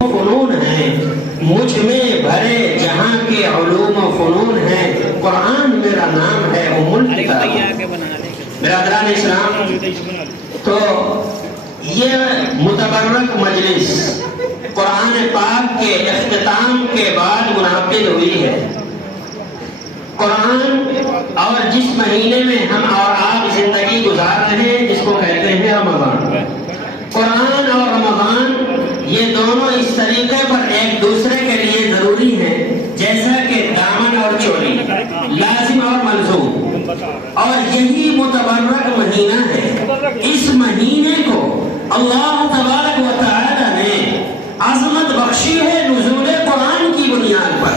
فنون ہیں، مجھ میں بھرے جہاں کے علوم و فنون ہیں، قرآن میرا نام ہے برادران اسلام۔ تو یہ متبرک مجلس قرآن پاک کے اختتام کے بعد منعقد ہوئی ہے۔ قرآن اور جس مہینے میں ہم اور آپ زندگی گزار رہے ہیں، جس کو کہتے ہیں رمضان، قرآن اور رمضان یہ دونوں اس طریقے پر ایک دوسرے کے لیے ضروری ہیں جیسا کہ دامن اور چولی، لازم اور ملزوم، اور یہی متبرک مہینہ ہے۔ اس مہینے کو اللہ تبارک و تعالی نے عظمت بخشی ہے نزول قرآن کی بنیاد پر،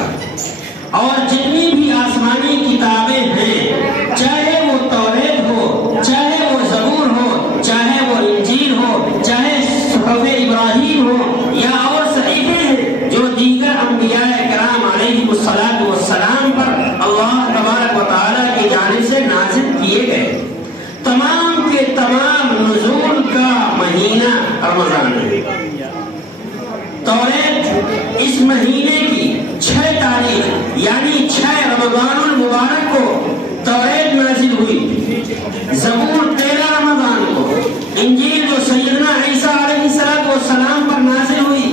اور جتنی بھی آسمانی کتابیں ہیں، چاہے وہ توریت ہو، چاہے وہ زبور ہو، چاہے وہ انجیل ہو، چاہے صحف ابراہیم ہو، یا اور صحیفے ہیں جو دیگر انبیاء کرام علیہ السلام پر اللہ تبارک و تعالیٰ کی جانب سے نازل کیے گئے، تمام کے تمام نزول کا مہینہ رمضان ہے۔ توریت اس مہینے کی 6 تاریخ یعنی 6 رمضان المبارک کو توریت نازل ہوئی، زبور 13 رمضان کو، انجیل جو سیدنا عیسیٰ علیہ السلام پر نازل ہوئی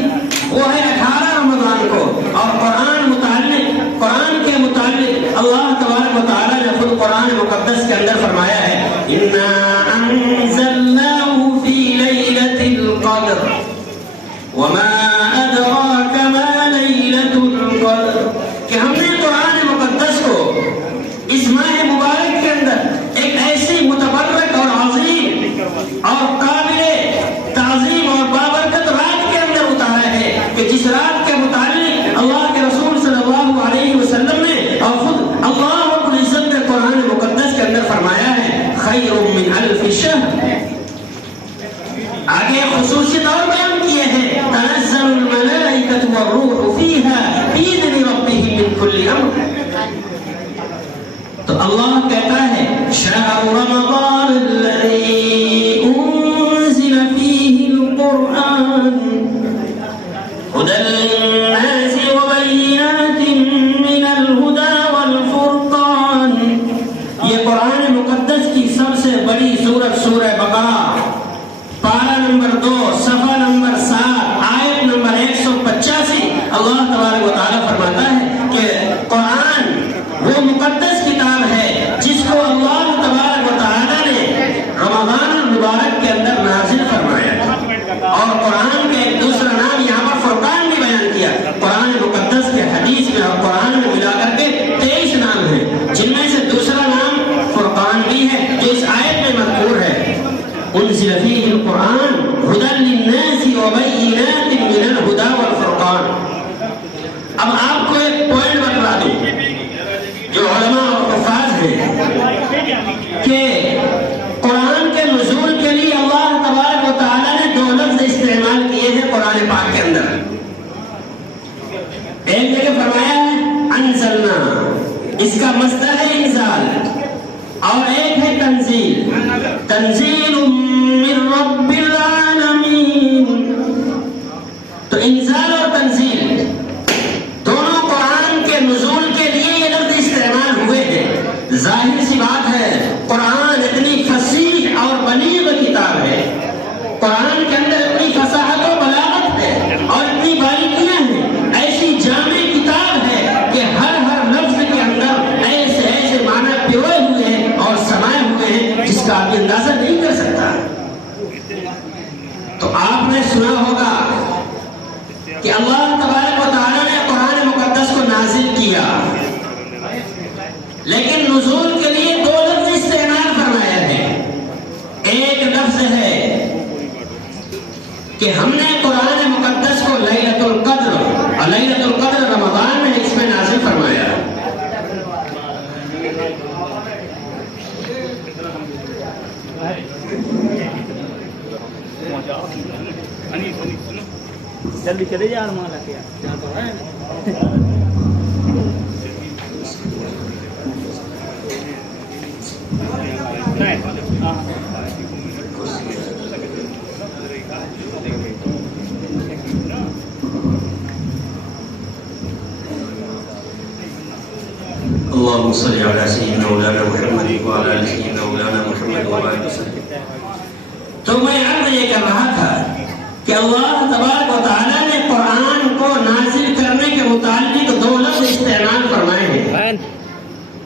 وہ ہے 18 رمضان کو، اور قرآن کے متعلق اللہ تبارک و تعالیٰ نے خود قرآن مقدس کے اندر فرمایا ہے اِنَّا أَنزَلْنَاهُ فِي لَيْلَةِ الْقَدْرِ وَمَا أَدْرَاكَ مَا لَيْلَةُ الْقَدْرِ، کہ ہم نے قرآن مقدس کو اس ماہ مبارک کے اندر ایک ایسی متبرک اور عظیم اور قابل تعظیم اور بابرکت رات کے اندر اتارا ہے کہ جس رات کے متعلق اللہ کے رسول صلی اللہ علیہ وسلم نے اور خود اللہ رب العزت نے قرآن مقدس کے اندر فرمایا ہے خیر من الف شہر۔ آگے خصوصیت اور بیان کیے ہیں تنزل الملائکۃ والروح فیہا بإذن ربہم من کل امر۔ تو اللہ کہتا ہے شہر رمضان الذی انزل فیہ القرآن ہدی للناس وبینات من الہدی والفرقان۔ یہ قرآن مقدس کی سب سے بڑی سورت سورہ بقرہ، پارہ نمبر 2، صفحہ نمبر 7، آیت نمبر 185۔ اللہ تبارک و تعالیٰ فرماتا ہے کہ قرآن وہ مقدس کتاب ہے جس کو اللہ تبارک و تعالیٰ نے رمضان المبارک کے اندر نازل فرمایا، اور قرآن کا ایک دوسرا نام یہاں پر فرقان بھی بیان کیا۔ قرآن مقدس کے حدیث میں اور قرآن میں ملا کر کے 23 نام ہیں، جن میں سے دوسرا نام فرقان بھی ہے جو اس آیت میں مذکور ہے انزل فیہ القرآن ہدی للناس وبینات من الہدی والفرقان۔ اب آپ کو ایک پوائنٹ بتلا دوں جو علماء اور حفاظ ہیں کہ قرآن کے نزول کے لیے اللہ تبارک و تعالیٰ نے 2 لفظ استعمال کیے ہیں قرآن پاک کے اندر۔ ایک جگہ فرمایا ہے انزلنا، اس کا مصدر ہے انزال، اور ایک ہے تنزیل، تنزیل من رب العالمین۔ تو انزال اور تنزیل دونوں قرآن کے نزول کے لیے یہ لفظ استعمال ہوئے ہیں۔ ظاہر سی بات ہے قرآن اتنی فصیح اور بلیغ کتاب ہے، قرآن کے اندر اتنی فصاحت و بلاغت ہے اور اتنی باریکیاں ہیں، ایسی جامع کتاب ہے کہ ہر لفظ کے اندر ایسے معنی پیوئے ہوئے ہیں اور سمائے ہوئے ہیں جس کا آپ اندازہ نہیں کر سکتا۔ تو آپ نے سنا ہوگا کہ اللہ تبارک و تعالیٰ نے قرآن مقدس کو نازل کیا، لیکن نزول کے لیے 2 لفظ استعمال فرمایا ہے۔ ایک لفظ ہے کہ ہم نے قرآن مقدس کو لیلۃ القدر، اور لیلۃ القدر رمضان میں اس میں نازل فرمایا۔ جلدی چلے جا مالا کیا اللهم صل على سيدنا مولانا محمد وعلى آل سيدنا مولانا محمد وبارك وسلم. تو میں عرض یہ کر رہا تھا کہ اللہ تبارک و تعالیٰ نے قرآن کو نازل کرنے کے متعلق دو لفظ استعمال فرمائے ہیں.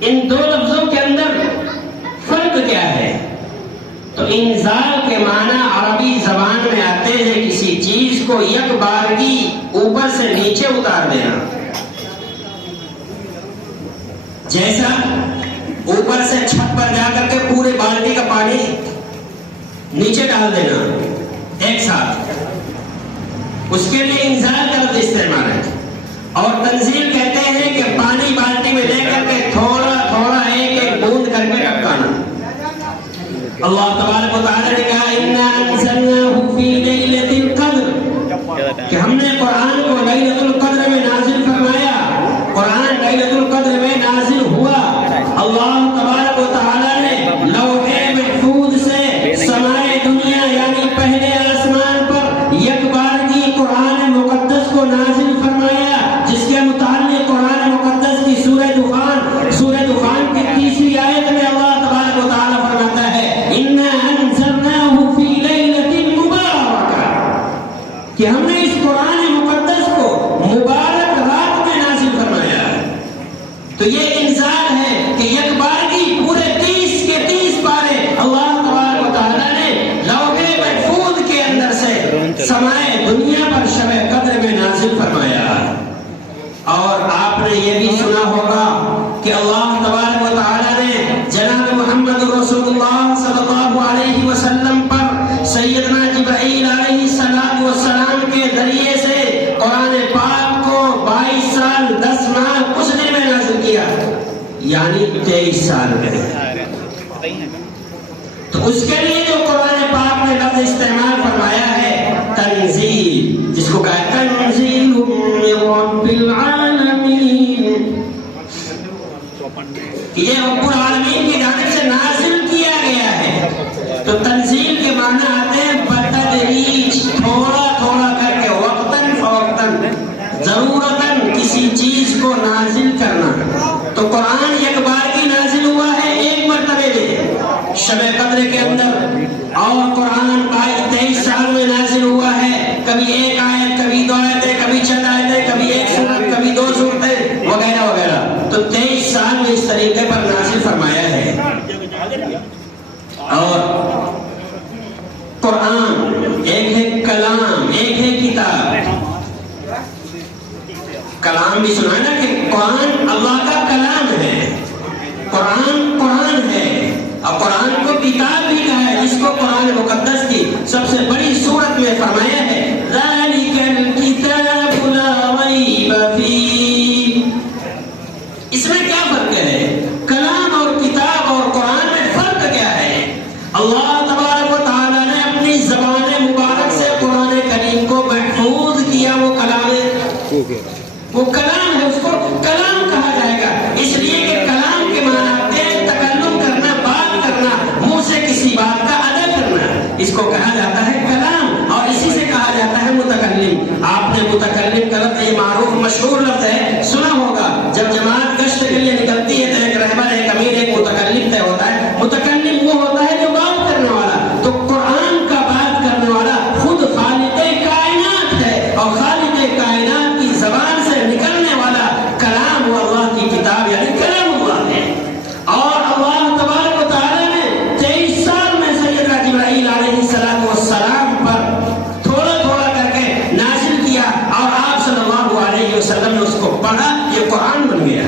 ان دو لفظوں کے اندر فرق کیا ہے؟ تو انزال کے معنی عربی زبان میں آتے ہیں کسی چیز کو یک بارگی اوپر سے نیچے اتار دینا. جیسا اوپر سے چھت پر جا کر کے پورے بالٹی کا پانی نیچے ڈال دینا ایک ساتھ، اس کے لیے انزال کا لفظ استعمال ہے. اور تنزیل کہتے ہیں کہ پانی بالٹی میں لے کر کے تھوڑا تھوڑا ایک ایک بوند کر کے ٹپکانا. اللہ تبارک و تعالیٰ نے کہا اِنَّا أَنزَلْنَاهُ فِي لَيْلَةِ الْقَدْرِ کہ ہم نے قرآن کو لیلۃ القدر میں نازل فرمایا. قرآن لیلۃ القدر میں نازل ہوا. اللہ تبارک و تعالیٰ نے لوح محفوظ سے سمائے دنیا یعنی پہلے آسمان پر یک بارگی قرآن مقدس کو نازل فرمایا، جس کے متعلق قرآن مقدس کی سورہ دخان کی 30ویں آیت میں اللہ تبارک و تعالیٰ فرماتا ہے اِنَّا أَنزَلْنَاهُ فِي لَيْلَةٍ مُبَارَكَةٍ کہ ہم نے اس قرآن مقدس کو مبارک رات میں نازل فرمایا. تو یہ انزال ہے کہ یک بارگی پورے 30 کے 30 پارے اللہ تبارک و تعالیٰ نے لوح محفوظ کے اندر سے سمائے دنیا پر شب قدر میں نازل فرمایا. اور آپ نے یہ بھی سنا ہوگا کہ اللہ تبارک و تعالیٰ نے جناب محمد رسول اللہ صلی اللہ علیہ وسلم پر سیدنا جبرائیل علیہ السلام کے ذریعے سے قرآن پاک کو 22 سال 10 ماہ کچھ دن میں نازل کیا، یعنی 23 سال میں. تو اس کے لیے جو قرآن پاک نے لفظ استعمال فرمایا ہے تنزیل، جس کو کہا ہے تنزیل من رب العالمین، یہ رب العالمین کی جانب سے نازل کیا گیا ہے. تو تنزیل کے معنی آتے ہیں بتدریج، تھوڑا تھوڑا کر کے، وقتاً فوقتاً، ضرورتاً کسی چیز کو نازل کرنا. تو قرآن یک بار کی نازل ہوا ہے ایک مرتبے میں شب قدر کے اندر، اور قرآن پاک 23 سال میں نازل ہوا ہے. کبھی ایک آیت، کبھی 2 آیتیں، کبھی چند آیتیں، کبھی ایک سورت، کبھی 2 سورتیں وغیرہ وغیرہ. تو 23 سال میں اس طریقے پر نازل فرمایا ہے. اور قرآن ایک ہے کلام، ایک ہے کتاب. کلام بھی سنا نا کہ قرآن اللہ کا کلام ہے، قرآن ہے. اور قرآن کو کتاب بھی کہا ہے، جس کو قرآن مقدس کی سب سے بڑی سورت میں فرمایا ہے ذَلِكَ الْكِتَابُ لَا رَيْبَ فِيهِ. اس میں کیا فرق ہے؟ کلام اور کتاب اور قرآن میں فرق کیا ہے؟ اللہ تبارک و تعالیٰ نے اپنی زبان مبارک سے قرآن کریم کو محفوظ کیا. وہ کلام ہے، وہ کلام ہے، اس کو کلام کہا جائے گا. اس لیے کہ کلام کے معنی آتے ہیں تکلم کرنا، بات کرنا، منہ سے کسی بات کا ادا کرنا، اس کو کہا جاتا ہے کلام. اور اسی سے کہا جاتا ہے متکلم. آپ نے متکلم کا لفظ، یہ معروف مشہور لفظ ہے، سنا ہوگا. جب جماعت گشت کے لیے نکلتی ہے تو ایک رہبر، ایک امیر، ایک متکلم طے ہوتا ہے. متکلم وہ ہوتا ہے جو بات کرنے والا. تو قرآن کا بات کرنے والا خود خالق کائنات ہے، اور خالق کائنات کی زبان سے نکلنے والا کلام وہ اللہ کی کتاب یعنی کلام اللہ ہے. اور اللہ تبارک و تعالیٰ نے 23 سال میں سیدنا جبرائیل علیہ السلام پر تھوڑا تھوڑا کر کے نازل کیا، اور آپ صلی اللہ علیہ وسلم نے اس کو پڑھا، یہ قرآن بن گیا.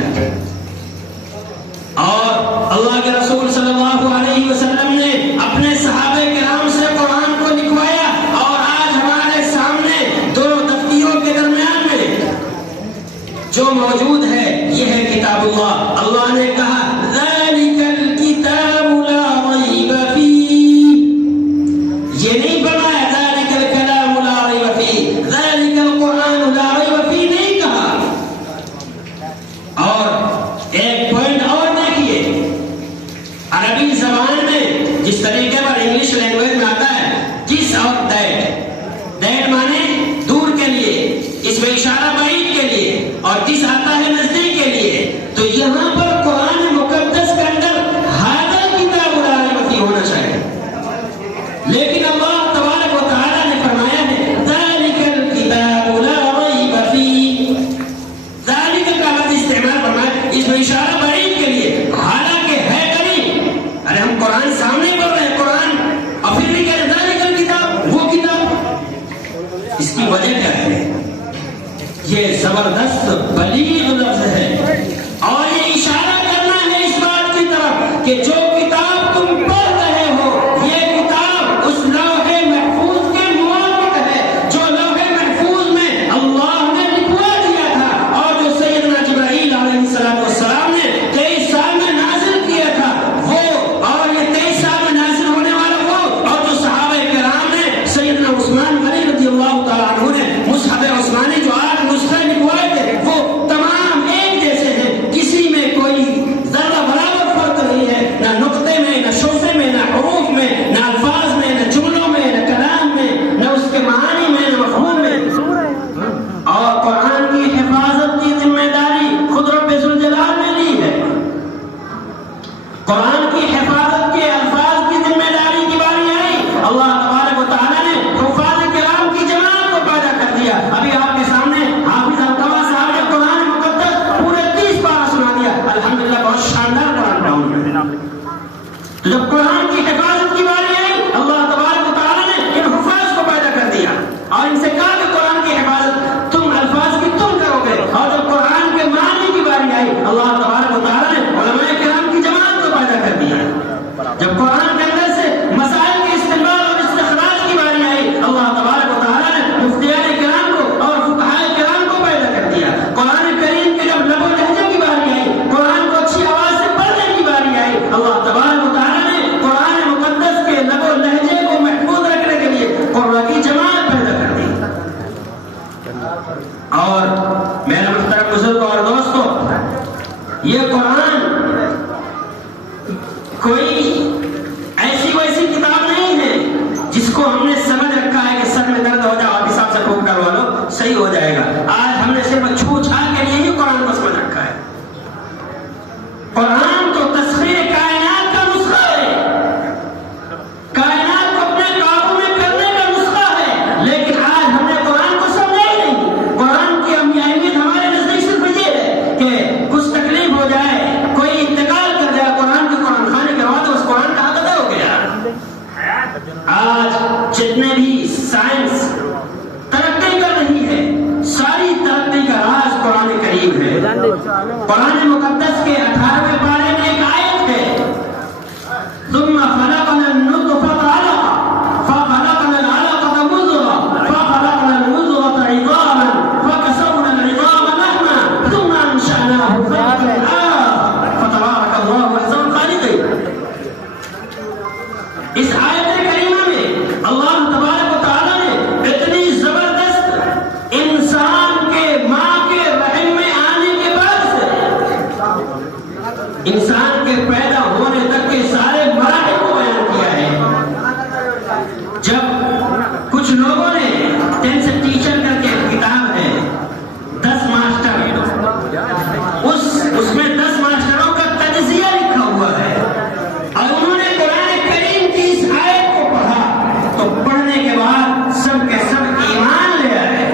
اور اللہ کے رسول صلی اللہ علیہ وسلم نے اپنے صحابہ کرام سے قرآن کو لکھوایا. اور آج ہمارے سامنے 2 تختیوں کے درمیان میں جو موجود ہے یہ ہے کتاب اللہ. اللہ نے کہا ذَلِكَ الْكِتَابُ لَا رَيْبَ فِيهِ، یہ نہیں فرمایا ذَلِكَ الْكَلَامُ لَا رَيْبَ فِيهِ، ذَلِكَ الْقُرْآنُ لَا رَيْبَ فِيهِ نہیں کہا. اور ایک پوائنٹ اور دیکھیے، عربی زبان میں جس طریقے پر انگلش لینگویج میں آتا ہے جس اور دیٹ مانے دور کے لیے، اس میں اشارہ بعید کے لیے، اور جس آتا ہے نزدیک کے لیے. تو یہاں پر قرآن یہ زبردست بلیغ لفظ ہے اور یہ اشارہ کرنا ہے اس بات کی طرف کہ جو کتاب تم پڑھ رہے ہو یہ کتاب اس لوح محفوظ کے موافق ہے جو لوح محفوظ میں اللہ نے لکھوا دیا تھا اور جو سیدنا جبرائیل علیہ السلام نے 23 سال میں نازل کیا تھا وہ، اور یہ 23 سال میں نازل ہونے والا وہ، اور جو صحابہ کرام نے سیدنا عثمان غنی رضی اللہ تعالیٰ عنہ نے مصحف عثمانی جو آج نسخہ لکھوائے تھے وہ تمام ایک جیسے ہیں، کسی میں کوئی ذرہ برابر فرق نہیں ہے، نہ نقطے میں، نہ شوفے میں، نہ حروف میں، نہ الفاظ میں، نہ جملوں میں، نہ کلام میں، نہ اس کے معانی میں، نہ مفہوم میں۔ اور قرآن کی حفاظت کی ذمہ داری خود رب ذوالجلال نے لی ہے۔ قرآن کی حفاظت کے الفاظ کی ذمہ داری کی باری آئی، اللہ تبارک و تعالیٰ نے حفاظ کرام کی جماعت کو پیدا کر دیا۔ ابھی آپ کے سامنے حافظ القوا صاحب نے قرآن مقدس پورے 30 پارہ سنا دیا، الحمدللہ بہت شاندار قرآن پڑھا۔ تو جب قرآن کی حفاظت کی باری آئی، اللہ تبارک و تعالیٰ نے ان حفاظ کو پیدا کر دیا اور ان سے کہا کہ قرآن کی حفاظت تم الفاظ کی تم کرو گے، اور جب قرآن کے معنی کی باری آئی اللہ تبارک و تعالیٰ نے علماء کرام کی جماعت کو پیدا کر دیا۔ جب قرآن کے اندر سے مسائل کے استنباط اور استخراج کی باری آئی اللہ تبارک و تعالیٰ نے مفتیان کرام کو اور فقہاء کرام کو پیدا کر دیا۔ قرآن کریم کے جب لب و لہجے کی باری آئی، قرآن کو اچھی آواز سے پڑھنے کی باری آئی، اللہ تبارک و تعالیٰ نے قرآن مقدس کے لب و لہجے کو محفوظ رکھنے کے لیے قرآن کی جماعت پیدا کر دی۔ اور میرے محترم بزرگ اور دوستو، یہ قرآن کوئی ایسی ویسی کتاب نہیں ہے جس کو ہم نے سمجھ رکھا ہے کہ سر میں درد ہو جائے اور حساب سے پھونک کروا لو صحیح ہو جائے گا۔ آج ہم نے صرف چھو چھا کے لیے ہی قرآن کو سمجھ رکھا ہے۔ قرآن تو تسخیر کائنات کا نسخہ ہے، کائنات کو اپنے قابو میں کرنے کا نسخہ ہے، لیکن آج ہم نے قرآن کو سمجھا ہی نہیں۔ قرآن کی اہمیت ہمارے نزدیک صرف یہ ہے کہ کچھ تکلیف ہو جائے، کوئی انتقال کر جائے، قرآن کی قرآن خانے کروا دو، اس قرآن کا حق ادا ہو گیا۔ آج جتنے بھی سائنس ترقی کر رہی ہے، ساری ترقی کا راز قرآن کریم ہے۔ قرآن مقدس کے 18ویں پارے میں ایک آیت ہے، ثم خلقنا النطفة علقة فخلقنا العلقة مضغة فخلقنا المضغة عظاما فكسونا العظام لحما ثم أنشأناه خلقا آخر فتبارك الله أحسن الخالقين۔ اس آیت کریمہ میں اللہ تبارک و تعالیٰ نے اتنی زبردست انسان کے ماں کے رحم میں آنے کے بعد سے انسان کے پیدا ہونے تک کے سارے مراحل کو بیان کیا ہے۔ جب کچھ لوگوں نے 10 ٹیچر کر کے کتاب ہے 10 ماسٹر، اس میں 10 ماسٹروں کا تجزیہ لکھا ہوا ہے، اور انہوں نے قرآن کریم کی اس آیت کو پڑھا تو پڑھنے کے بعد سب کے سب ایمان لے آئے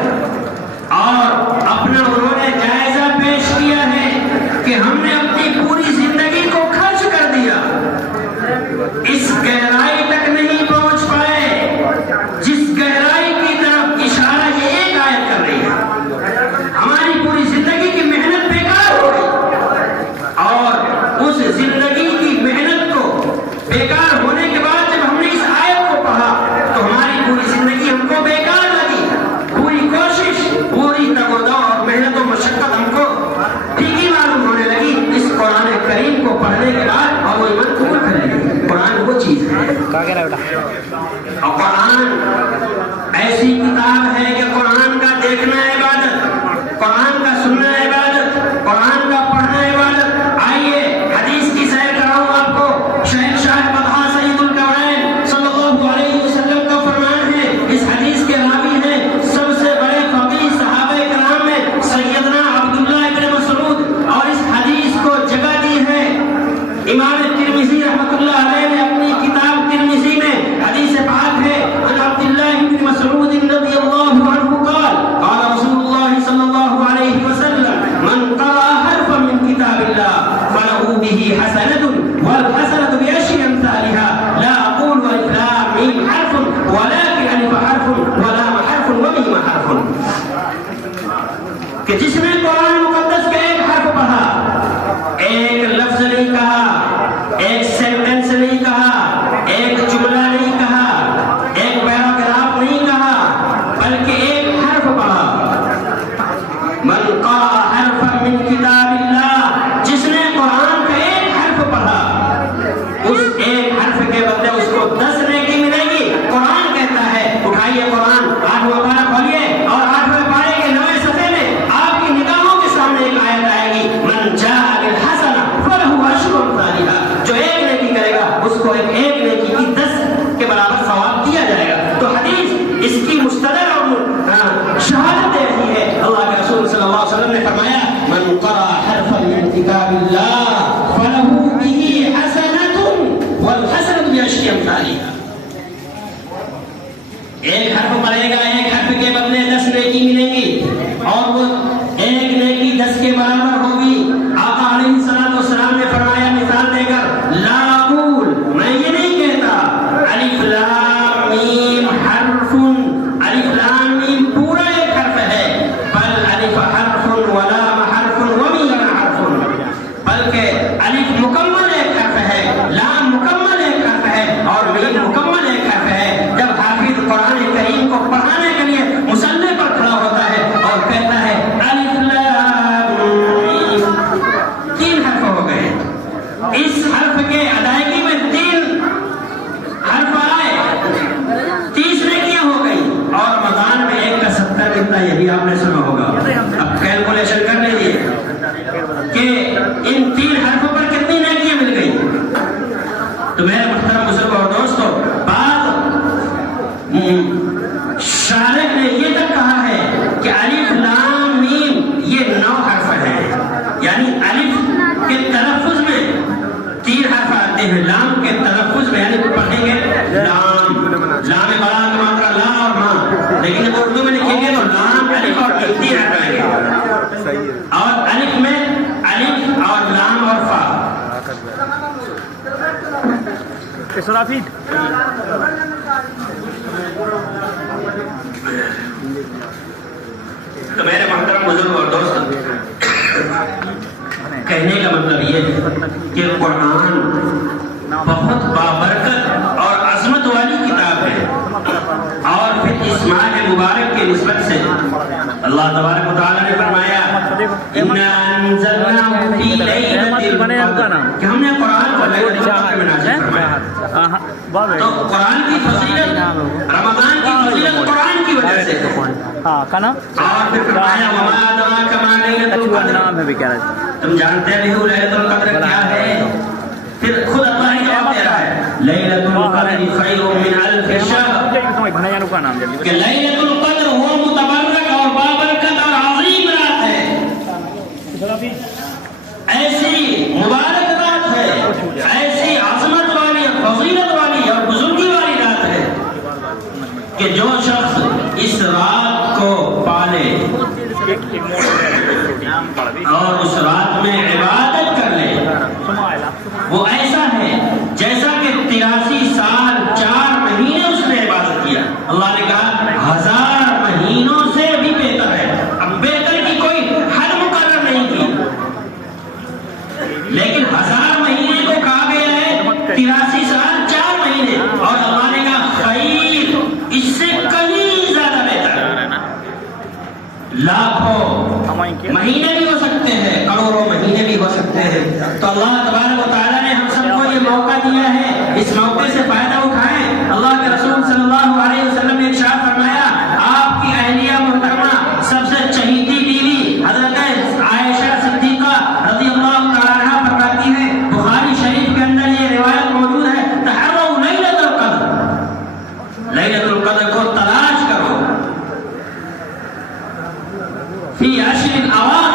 اور اپنا انہوں نے جائزہ پیش کیا ہے کہ ہم نے اپنی پوری زندگی کو خرچ کر دیا، اس گہرائی تک نہیں پہنچ پائے جس گہرائی کی طرف اشارہ یہ ایک آیت کر رہی ہے۔ ہماری پوری زندگی کی محنت بیکار ہو گئی، اور اس زندگی کی محنت کو بیکار ہونے کے بعد جب ہم نے اس آیت کو پڑھا تو ہماری پوری زندگی ہم کو بیکار لگی، پوری کوشش، پوری تگ و دو اور محنت و مشقت ہم کو ٹھیک معلوم ہونے لگی اس قرآن کریم کو پڑھنے کے بعد، اور وہ ایمان قبول کرنے لگی۔ قرآن وہ چیز ہے، اور قرآن ایسی کتاب ہے کہ قرآن کا دیکھنا عبادت، قرآن کا سننا عبادت، قرآن کا پڑھنا عبادت۔ آئیے حدیث کی سیر کراؤں آپ کو۔ شہنشاہ بطحہ سید الکونین صلی اللہ علیہ وسلم کا فرمان ہے، اس حدیث کے راوی ہیں سب سے بڑے فقیہ صحابہ کرام میں سیدنا عبداللہ ابن مسعود، اور اس حدیث کو جگہ دی ہے امام ترمذی رحمۃ اللہ علیہ نے اپنی کتاب ترمذی میں۔ حدیث پاک ہے عن عبداللہ ابن مسعود رضی اللہ عنہ قال قال رسول اللہ صلی اللہ علیہ وسلم کہ جس نے قرآن مقدس کا ایک حرف پڑھا، ایک لفظ نہیں کہا، ایک سینٹنس نہیں کہا، ایک جملہ نہیں کہا، ایک پیراگراف نہیں کہا، بلکہ ایک حرف پڑھا. من قرأ حرفا من کتاب اللہ، جس نے قرآن کا ایک حرف پڑھا، اس ایک حرف کے بدلے اس کو 10 نیکی ملے گی. قرآن کہتا ہے، اٹھائیے قرآن 8واں پارہ کھولیے اور 8ویں پارے کے 9ویں صفحے میں آپ کی نگاہوں کے سامنے ایک آیت آئے گی، من جاء بالحسنہ فلہ عشر امثالھا، جو ایک نیکی کرے گا اس کو ایک نیکی کی 10 کے برابر ثواب دیا جائے گا. تو حدیث اس کی مستدل اور شہادت دے رہی ہے. اللہ کے رسول صلی اللہ علیہ وسلم نے فرمایا، من قرأ حرفا من کتاب اللہ فلہ بہ حسنۃ والحسنۃ بعشر امثالھا. ایک حرف پڑھے گا، ایک حرف کے بدلے 10 نیکی ملیں گی اور وہ ایک نیکی 10 کے برابر ہوگی. آقا علیہ الصلوۃ والسلام نے فرمایا مثال دے کر، لا اقول، میں یہ نہیں کہتا الف لام میم حرف، الف لام میم پورا ایک حرف ہے، بل الف حرف ولام حرف ومیم حرف، بلکہ الف مکمل ایک حرف ہے، لام مکمل ایک حرف ہے اور میم مکمل ایک حرف ہے. جب حافظ قرآن کریم کو پڑھانے کے لیے مصلی پر کھڑا ہوتا ہے اور کہتا ہے الف لام میم، 3 حرف ہو گئے. اس حرف کے ادائیگی میں 3 حرف آئے، 30 نیکیاں ہو گئی اور رمضان میں 1 کا 70 ملتا ہے. یہ بھی آپ نے سنا ہوگا. اب کیلکولیشن کر لیجیے کہ ان 3 حرفوں پر کتنی نیکیاں مل گئی. تو میرے محترم بزرگوں اور دوستوں، بعض شارح نے یہ تک کہا ہے کہ الف لام میم یہ 9 حرف ہیں، یعنی الف کے تلفظ میں 3 حرف آتے ہیں، لام کے تلفظ میں یعنی پڑھیں گے لام، لام بڑا کا ماترا لا اور ماں، لیکن جب اردو میں لکھیں گے تو لام الف اور 3 حرف آئیں گے، اور الف میں الف اور لام اور فا. اسرافیل تو میرے محترم بزرگ اور دوست، کہنے کا مطلب یہ ہے کہ قرآن بہت بابرکت اور عظمت والی کتاب ہے. اور پھر اس ماہ مبارک کے نسبت سے اللہ تبارک و تعالیٰ نے فرمایا اِنَّا أَنزَلْنَاهُ فِي لَيْلَةِ الْقَدْرِ، کہ ہم نے قرآن کو لیلۃ القدر میں نازل فرمایا. تو قرآن کی فضیلت، رمضان کی فضیلت قرآن کی وجہ سے ہے. اور پھر فرمایا وَمَا أَدْرَاكَ مَا لَيْلَةُ الْقَدْرِ، تم جانتے بھی ہو لیلۃ القدر کیا ہے. پھر خود اللہ ہی جواب دے رہا ہے لیلۃ القدر خیر من الف شہر، کہ لیلۃ القدر وہ متبرک اور بابرکت اور عظیم رات ہے، ایسی مبارک رات ہے، ایسی عظمت والی فضیلت والی اور بزرگی والی رات ہے کہ جو شخص اس رات کو پالے اور اس رات میں عبادت کر لے، وہ ایسا ہے جیسا کہ 83 سال 4 مہینے اس نے عبادت کیا. اللہ نے کہا 1000 مہینوں سے بھی بہتر ہے. اب بہتر کی کوئی حد مقرر نہیں کی، لیکن 1000 مہینے کو کہا گیا ہے 83 سال 4 مہینے، اور اللہ نے کہا خیر، اس سے کہیں زیادہ بہتر. لاکھوں مہینے بھی ہو سکتے ہیں، کروڑوں مہینے بھی ہو سکتے ہیں. تو اللہ تبارک و تعالیٰ نے ہم سب کو یہ موقع دیا ہے، اس موقع سے فائدہ اٹھائیں. اللہ کے رسول صلی اللہ علیہ وسلم نے ارشاد فرمایا، آپ کی اہلیہ محترمہ سب سے چہیتی بیوی حضرت عائشہ صدیقہ رضی اللہ تعالیٰ عنہا فرماتی ہے، بخاری شریف کے اندر یہ روایت موجود ہے، تحروا لیلۃ القدر، لیلۃ القدر کو تلاش کرو فی عشر الاواخر